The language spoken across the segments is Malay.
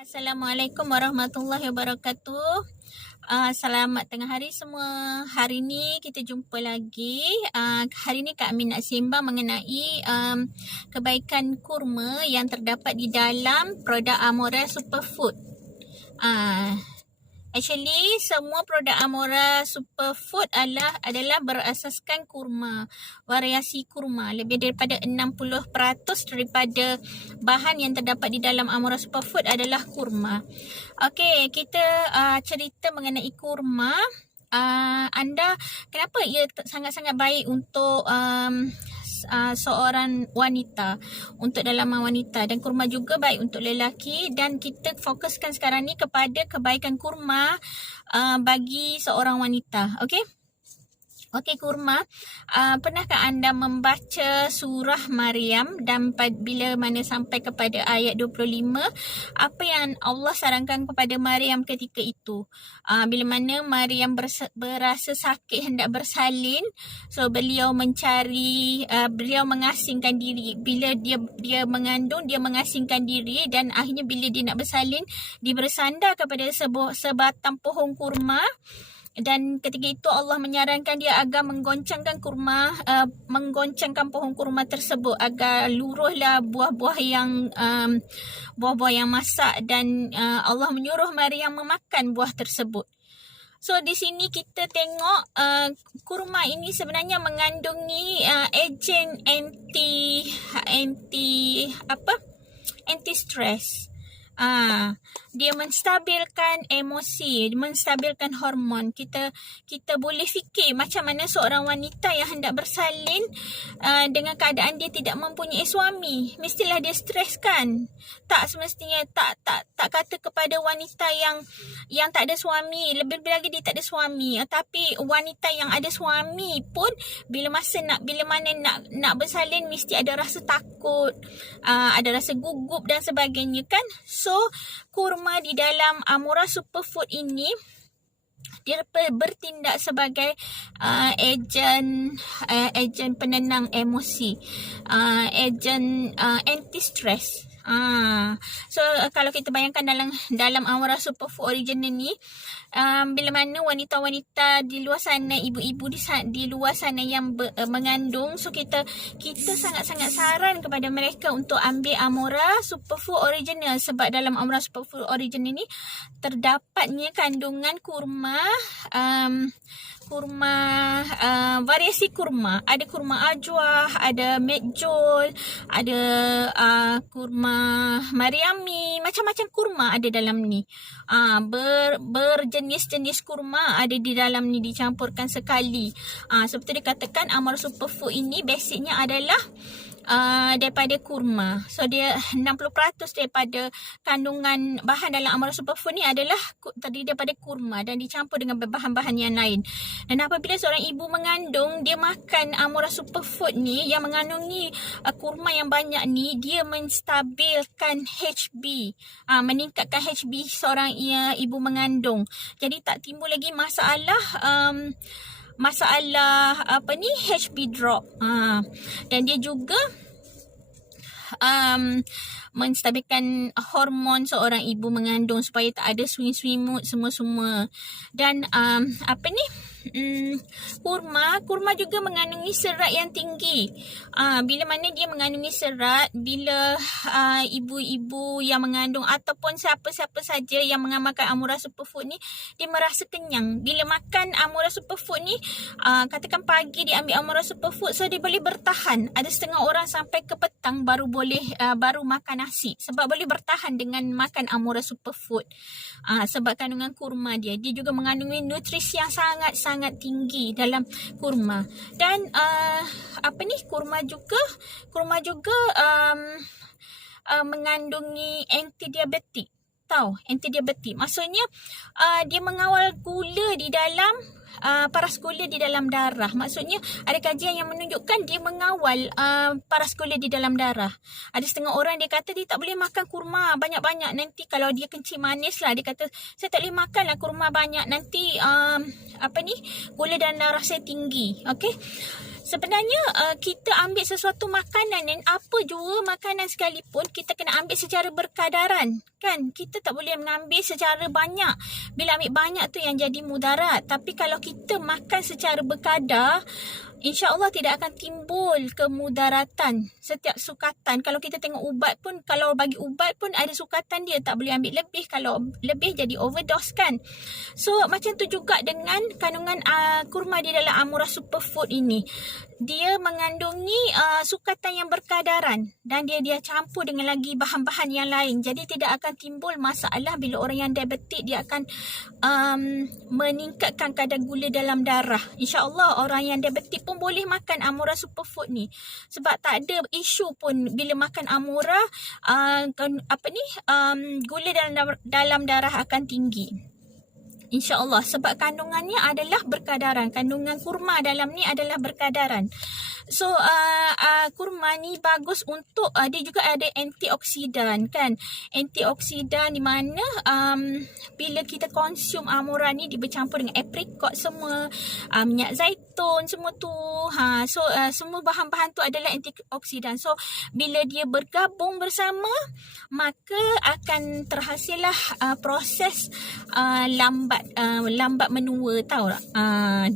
Assalamualaikum warahmatullahi wabarakatuh. Selamat tengah hari semua. Hari ni kita jumpa lagi. Hari ni Kak Amin nak sembang mengenai kebaikan kurma yang terdapat di dalam produk Amora Superfood. Actually, semua produk Amora Superfood adalah berasaskan kurma, variasi kurma. Lebih daripada 60% daripada bahan yang terdapat di dalam Amora Superfood adalah kurma. Okey, kita cerita mengenai kurma. Anda, kenapa ia sangat-sangat baik untuk seorang wanita, untuk dalaman wanita, dan kurma juga baik untuk lelaki, dan kita fokuskan sekarang ni kepada kebaikan kurma bagi seorang wanita. Okey, kurma. Pernahkah anda membaca surah Maryam dan bila mana sampai kepada ayat 25, apa yang Allah sarankan kepada Maryam ketika itu? Bila mana Maryam berasa sakit hendak bersalin, so beliau beliau mengasingkan diri. Bila dia mengandung, dia mengasingkan diri, dan akhirnya bila dia nak bersalin, dia bersandar kepada sebatang pohon kurma. Dan ketika itu Allah menyarankan dia agar menggoncangkan pohon kurma tersebut agar luruhlah buah-buah yang masak, dan Allah menyuruh Maryam memakan buah tersebut. So di sini kita tengok kurma ini sebenarnya mengandungi ejen anti stress. Dia menstabilkan emosi, menstabilkan hormon. Kita boleh fikir macam mana seorang wanita yang hendak bersalin dengan keadaan dia tidak mempunyai suami. Mestilah dia stres kan? Tak semestinya, tak kata kepada wanita yang tak ada suami, lebih lagi dia tak ada suami. Tapi wanita yang ada suami pun bila mana nak bersalin mesti ada rasa takut, ada rasa gugup dan sebagainya kan? So kurma di dalam Amora Superfood ini dia bertindak sebagai ejen penenang emosi, ejen anti stress. So kalau kita bayangkan dalam Amora Superfood original ni, bila mana wanita-wanita di luar sana, ibu-ibu di luar sana yang mengandung, so kita sangat-sangat saran kepada mereka untuk ambil Amora Superfood original, sebab dalam Amora Superfood original ni terdapatnya kandungan kurma, variasi kurma. Ada kurma ajwa, ada medjool, ada kurma Maryami, macam-macam kurma ada dalam ni. Berjenis-jenis kurma ada di dalam ni, dicampurkan sekali. Seperti dikatakan, Amora Superfood ini basicnya adalah daripada kurma. So dia 60% daripada kandungan bahan dalam Amora Superfood ni adalah terdiri daripada kurma dan dicampur dengan bahan-bahan yang lain. Dan apabila seorang ibu mengandung, dia makan Amora Superfood ni yang mengandungi kurma yang banyak ni, dia menstabilkan HB, meningkatkan HB seorang ibu mengandung. Jadi tak timbul lagi masalah HB drop. Dan dia juga menstabilkan hormon seorang ibu mengandung supaya tak ada swing mood semua. Dan kurma juga mengandungi serat yang tinggi. Bila mana dia mengandungi serat, bila ibu-ibu yang mengandung ataupun siapa-siapa saja yang mengamalkan Amora Superfood ni, dia merasa kenyang. Bila makan Amora Superfood ni, katakan pagi dia ambil Amora Superfood, so dia boleh bertahan. Ada setengah orang sampai ke petang baru makan nasi, sebab boleh bertahan dengan makan Amora Superfood. Sebab kandungan kurma dia juga mengandungi nutrisi yang sangat tinggi dalam kurma. Dan kurma juga mengandungi antidiabetik. Antidiabetik maksudnya dia mengawal gula di dalam paras gula di dalam darah. Maksudnya ada kajian yang menunjukkan dia mengawal paras gula di dalam darah. Ada setengah orang dia kata dia tak boleh makan kurma banyak-banyak, nanti kalau dia kencing manis lah, dia kata saya tak boleh makan lah kurma banyak, nanti gula dalam darah saya tinggi. Sebenarnya kita ambil sesuatu makanan dan apa jua makanan sekalipun kita kena ambil secara berkadaran, kan? Kita tak boleh mengambil secara banyak. Bila ambil banyak tu yang jadi mudarat. Tapi kalau kita makan secara berkadar, InsyaAllah tidak akan timbul kemudaratan setiap sukatan. Kalau kita tengok ubat pun, kalau bagi ubat pun ada sukatan dia, tak boleh ambil lebih. Kalau lebih jadi overdose, kan? So macam tu juga dengan kandungan kurma di dalam Amura Superfood ini. Dia mengandungi sukatan yang berkadaran dan dia campur dengan lagi bahan-bahan yang lain. Jadi tidak akan timbul masalah bila orang yang diabetik, dia akan meningkatkan kadar gula dalam darah. InsyaAllah orang yang diabetik pun boleh makan Amura Superfood ni. Sebab tak ada isu pun bila makan Amura, gula dalam darah akan tinggi. InsyaAllah sebab kandungannya adalah berkadaran. Kandungan kurma dalam ni adalah berkadaran. So kurma ni bagus untuk dia juga ada antioksidan, kan? Antioksidan di mana bila kita konsum Amura ni dia bercampur dengan apricot semua, minyak zaitun semua tu. Semua bahan-bahan tu adalah antioksidan. So bila dia bergabung bersama, maka akan terhasillah proses lambat menua, tahu tak?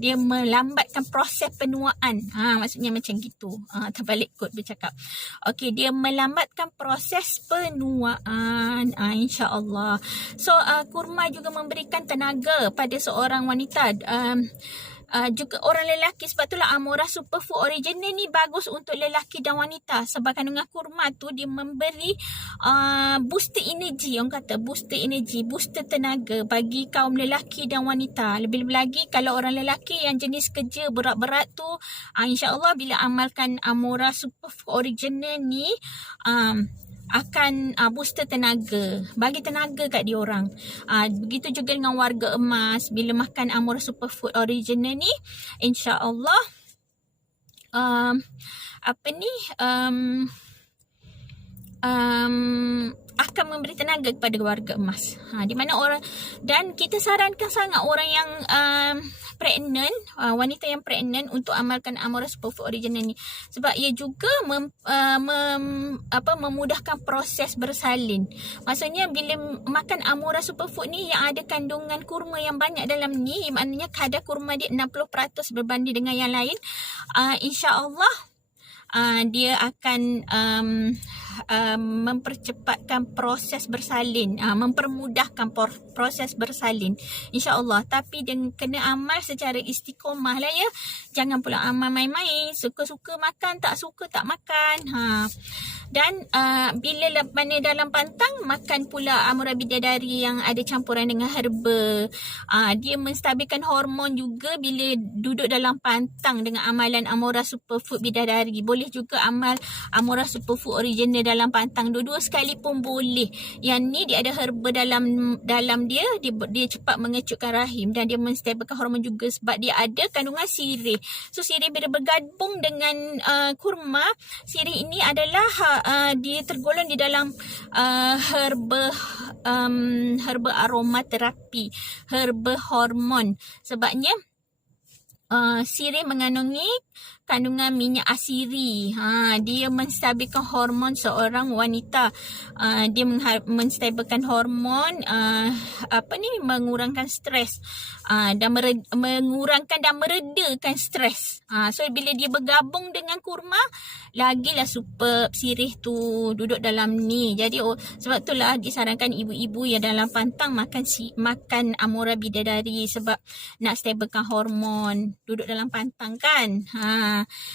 Dia melambatkan proses penuaan. Maksudnya macam gitu. Terbalik kod bercakap. Okey, dia melambatkan proses penuaan. InsyaAllah. So kurma juga memberikan tenaga pada seorang wanita. Juga orang lelaki. Sebab itulah Amura Superfood Original ni bagus untuk lelaki dan wanita. Sebab kandungan kurma tu dia memberi booster energy. Orang kata booster energy, booster tenaga bagi kaum lelaki dan wanita. Lebih-lebih lagi kalau orang lelaki yang jenis kerja berat-berat tu, InsyaAllah bila amalkan Amura Superfood Original ni, akan booster tenaga, bagi tenaga kat dia orang. Begitu juga dengan warga emas, bila makan Amura Superfood Original ni, InsyaAllah akan memberi tenaga kepada warga emas. Di mana orang, dan kita sarankan sangat orang yang pregnant, wanita yang pregnant untuk amalkan Amura Superfood Original ni. Sebab ia juga memudahkan proses bersalin. Maksudnya bila makan Amura Superfood ni yang ada kandungan kurma yang banyak dalam ni, maknanya kadar kurma dia 60% berbanding dengan yang lain, InsyaAllah dia akan mempercepatkan proses bersalin, mempermudahkan proses bersalin, InsyaAllah. Tapi kena amal secara istiqomah lah ya. Jangan pula amal main-main, suka-suka makan, tak suka tak makan. Dan bila mana dalam pantang, makan pula Amura Bidadari yang ada campuran dengan herba. Dia menstabilkan hormon juga bila duduk dalam pantang dengan amalan Amura Superfood Bidadari. Boleh juga amal Amura Superfood Original dalam pantang. Dua-dua sekali pun boleh. Yang ni dia ada herba dalam dia cepat mengecutkan rahim dan dia menstabilkan hormon juga sebab dia ada kandungan sirih. So sirih bila bergabung dengan kurma, sirih ini adalah dia tergolong di dalam herba aromaterapi, herba hormon. Sebabnya sirih mengandungi kandungan minyak asiri. Dia menstabilkan hormon seorang wanita. Dia menstabilkan hormon mengurangkan stres dan mengurangkan dan meredakan stres. So bila dia bergabung dengan kurma, lagilah superb sirih tu duduk dalam ni. Jadi sebab itulah disarankan ibu-ibu yang dalam pantang makan Amura Bidadari sebab nak stabilkan hormon duduk dalam pantang, kan?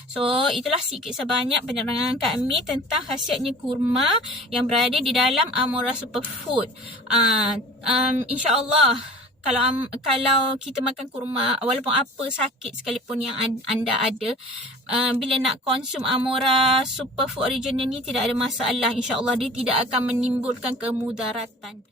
So itulah sikit sebanyak penerangan kami tentang khasiatnya kurma yang berada di dalam Amura Superfood. InsyaAllah kalau kita makan kurma, walaupun apa sakit sekalipun yang anda ada, bila nak konsum Amura Superfood Original ni tidak ada masalah. InsyaAllah dia tidak akan menimbulkan kemudaratan.